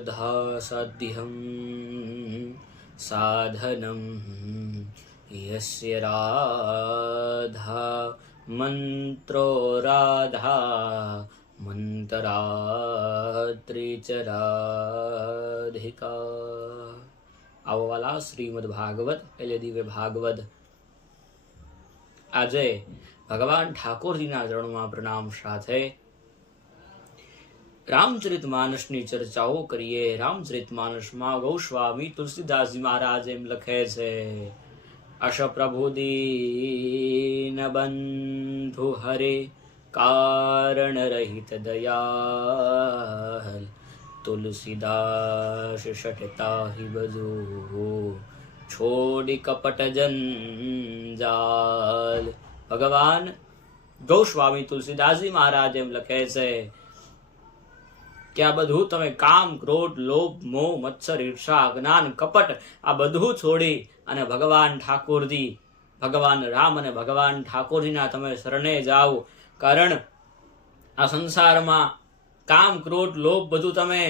राधासाध्यं साधनं यस्य राधा मंत्रो राधा મંતરાત્રિ ચ રાધિકા. આવો વાલા શ્રીમદ ભાગવત એટલે દિવ્ય ભાગવત. આજે ભગવાન ઠાકોરજીના ચરણોમાં પ્રણામ સાથે રામચરિત માનસની ચર્ચાઓ કરીએ. રામચરિત માનસમાં ગોસ્વામી તુલસીદાસજી મહારાજ એમ લખે છે, અશ પ્રભુ દીન બંધુ હરે કારણ રહિત દયાલ તુલસીદાસ શટતા હિ બજો છોડી કપટ જંજાલ. ભગવાન ગોસ્વામી તુલસીદાસજી મહારાજ એમ લખે છે કે આ બધું તમે કામ, ક્રોધ, લોભ, મોહ, મત્સર, ઈર્ષા, અજ્ઞાન, કપટ આ બધું છોડી અને ભગવાન ઠાકોરજી, ભગવાન રામ અને ભગવાન ઠાકોરજીના તમે શરણે જાઓ. કારણ આ સંસારમાં કામ, ક્રોધ, લોભ બધું તમે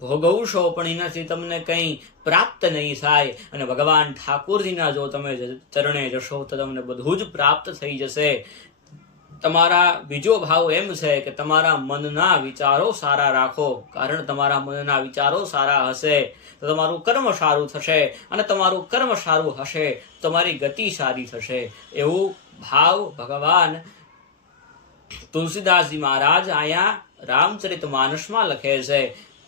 ભોગવશો પણ એનાથી તમને કંઈ પ્રાપ્ત નહીં થાય. અને ભગવાન ઠાકોરજીના જો તમે ચરણે જશો તો તમને બધું જ પ્રાપ્ત થઈ જશે. તમારા બીજો ભાવ એમ છે કે તમારા મનના વિચારો સારા રાખો. કારણ તમારા મનના વિચારો સારા હશે તો તમારું કર્મ સારું થશે, અને તમારું કર્મ સારું હશે તમારી ગતિ સારી થશે. એવું ભાવ ભગવાન તુલસીદાસજી મહારાજ અહીંયા રામચરિત માનસમાં લખે છે.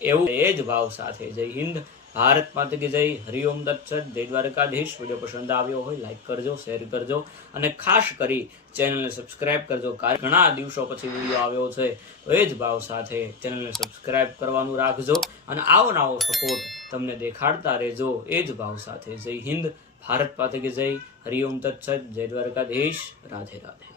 એવું એ જ ભાવ સાથે જય હિન્દ, ભારત માતા કી જય, હરિઓમ દત્સત, જય દ્વારકાધીશ. વિડીયો પસંદ આવ્યો હોય લાઈક કરજો, શેર કરજો અને ખાસ કરી ચેનલને સબસ્ક્રાઇબ કરજો. કારણ ઘણા દિવસો પછી વિડીયો આવ્યો છે તો એ જ ભાવ સાથે ચેનલને સબસ્ક્રાઇબ કરવાનું રાખજો અને આવો નવો સપોર્ટ તમને દેખાડતા રહેજો. એ જ ભાવ સાથે જય હિન્દ, ભારત માતા કી જય, હરિઓમ દત્સત, જય દ્વારકાધીશ. રાધે રાધે.